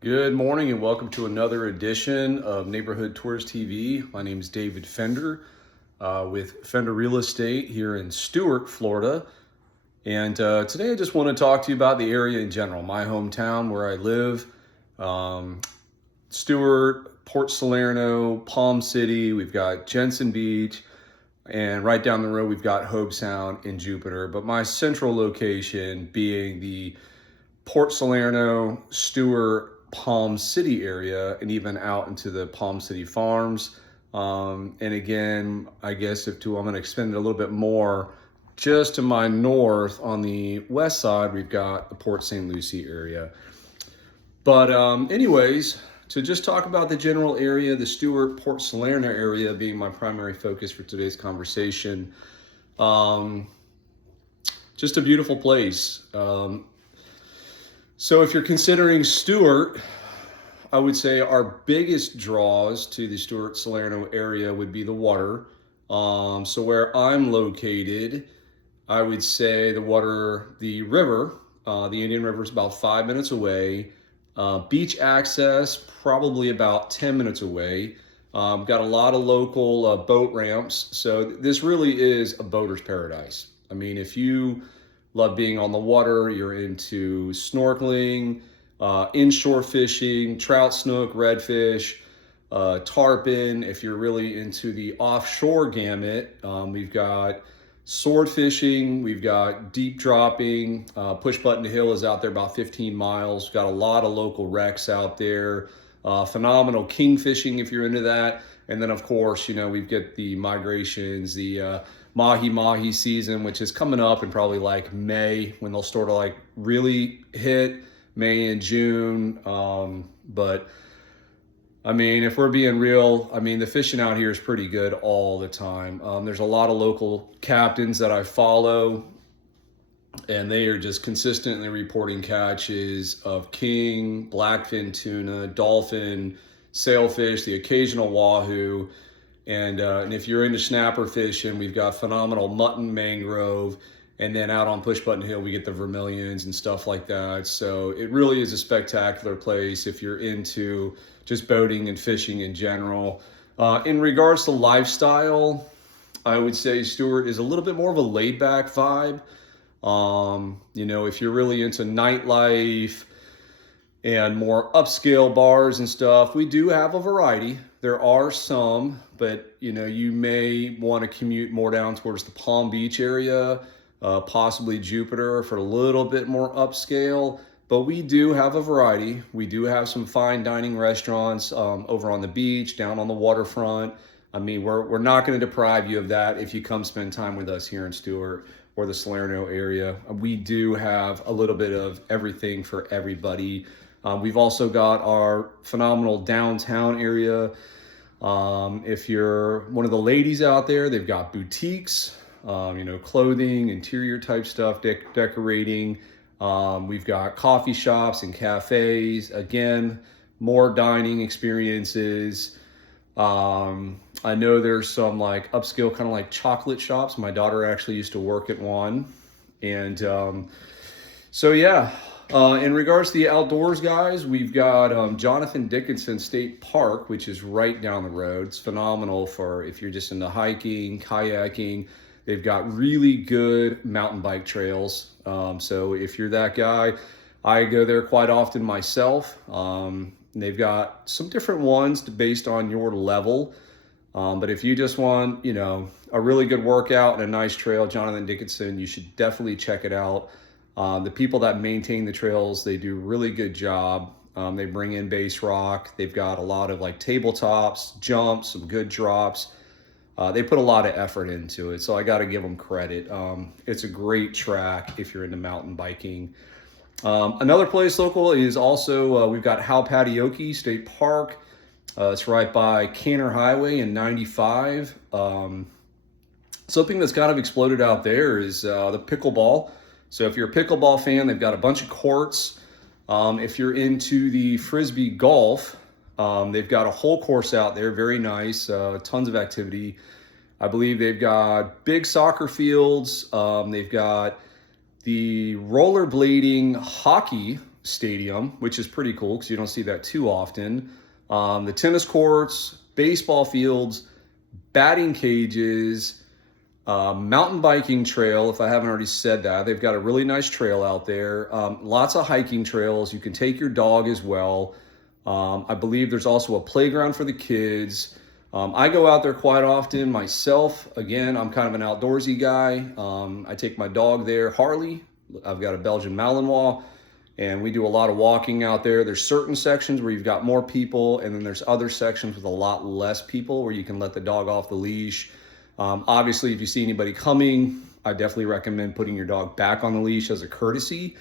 Good morning and welcome to another edition of Neighborhood Tours TV. My name is David Fender with Fender Real Estate here in Stuart, Florida. And today I just want to talk to you about the area in general, my hometown where I live, Stuart, Port Salerno, Palm City. We've got Jensen Beach, and right down the road we've got Hobe Sound in Jupiter. But my central location being the Port Salerno, Stuart, Palm City area, and even out into the Palm City farms. And again, I guess I'm going to extend it a little bit more. Just to my north on the west side, we've got the Port St. Lucie area. But anyways, to just talk about the general area, the Stuart, Port Salerno area being my primary focus for today's conversation. Just a beautiful place. So if you're considering Stuart, I would say our biggest draws to the Stuart Salerno area would be the water. So where I'm located, I would say the river, the Indian River is about 5 minutes away. Beach access, probably about 10 minutes away. Got a lot of local boat ramps. So this really is a boater's paradise. I mean, if you love being on the water, you're into snorkeling, inshore fishing, trout, snook, redfish, tarpon. If you're really into the offshore gamut, we've got sword fishing, we've got deep dropping. Push Button Hill is out there about 15 miles. We've got a lot of local wrecks out there. Phenomenal king fishing if you're into that. And then of course, we've got the migrations, the mahi season, which is coming up in probably like May, when they'll start to like really hit, May and June. But I mean, if we're being real, I mean, the fishing out here is pretty good all the time. There's a lot of local captains that I follow, and they are just consistently reporting catches of king, blackfin tuna, dolphin, sailfish, the occasional wahoo. And if you're into snapper fishing, we've got phenomenal mutton, mangrove, and then out on Push Button Hill, we get the vermilions and stuff like that. So it really is a spectacular place if you're into just boating and fishing in general. In regards to lifestyle, I would say Stuart is a little bit more of a laid-back vibe. If you're really into nightlife and more upscale bars and stuff, we do have a variety. There are some, but you may want to commute more down towards the Palm Beach area, possibly Jupiter for a little bit more upscale. But we do have a variety. We do have some fine dining restaurants over on the beach, down on the waterfront. I mean, we're not going to deprive you of that if you come spend time with us here in Stuart or the Salerno area. We do have a little bit of everything for everybody. We've also got our phenomenal downtown area. If you're one of the ladies out there, they've got boutiques, clothing, interior type stuff, decorating. We've got coffee shops and cafes. Again, more dining experiences. I know there's some like upscale kind of like chocolate shops. My daughter actually used to work at one. And so yeah. In regards to the outdoors, guys, we've got Jonathan Dickinson State Park, which is right down the road. It's phenomenal for if you're just into hiking, kayaking. They've got really good mountain bike trails. So if you're that guy, I go there quite often myself. They've got some different ones based on your level. But if you just want, a really good workout and a nice trail, Jonathan Dickinson, you should definitely check it out. The people that maintain the trails, they do a really good job. They bring in base rock. They've got a lot of like tabletops, jumps, some good drops. They put a lot of effort into it, so I got to give them credit. It's a great track if you're into mountain biking. Another place local is also, we've got Halpatioke State Park. It's right by Canner Highway in 95. Something that's kind of exploded out there is the pickleball. So if you're a pickleball fan, they've got a bunch of courts. If you're into the frisbee golf, they've got a whole course out there, very nice, tons of activity. I believe they've got big soccer fields. They've got the rollerblading hockey stadium, which is pretty cool because you don't see that too often. The tennis courts, baseball fields, batting cages, mountain biking trail, if I haven't already said that. They've got a really nice trail out there. Lots of hiking trails. You can take your dog as well. I believe there's also a playground for the kids. I go out there quite often myself. Again, I'm kind of an outdoorsy guy. I take my dog there, Harley. I've got a Belgian Malinois, and we do a lot of walking out there. There's certain sections where you've got more people, and then there's other sections with a lot less people where you can let the dog off the leash. Obviously, if you see anybody coming, I definitely recommend putting your dog back on the leash as a courtesy.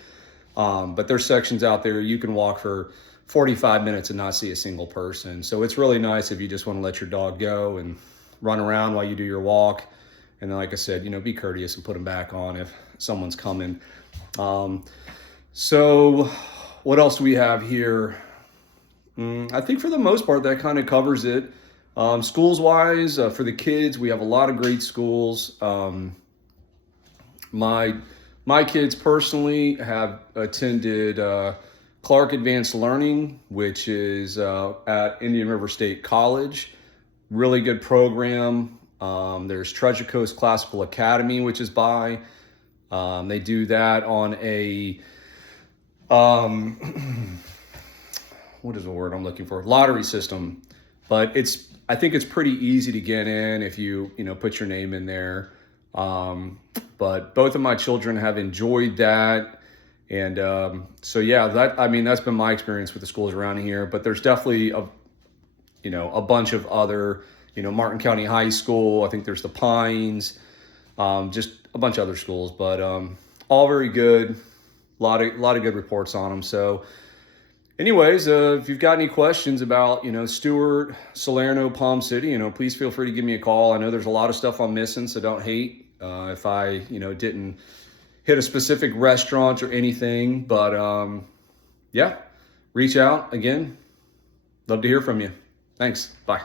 But there's sections out there you can walk for 45 minutes and not see a single person. So it's really nice if you just want to let your dog go and run around while you do your walk. And then, like I said, be courteous and put them back on if someone's coming. So what else do we have here? I think for the most part, that kind of covers it. Schools wise, for the kids, we have a lot of great schools. My kids personally have attended Clark Advanced Learning, which is at Indian River State College. Really good program. There's Treasure Coast Classical Academy, which is by. They do that on a, what is the word I'm looking for? Lottery system. But I think it's pretty easy to get in if you put your name in there. But both of my children have enjoyed that. And so yeah, that's been my experience with the schools around here. But there's definitely a bunch of other, Martin County High School. I think there's the Pines, just a bunch of other schools. But all very good. A lot of good reports on them. So anyways, if you've got any questions about Stuart, Salerno, Palm City, please feel free to give me a call. I know there's a lot of stuff I'm missing, so don't hate if I didn't hit a specific restaurant or anything, but yeah, reach out again. Love to hear from you. Thanks. Bye.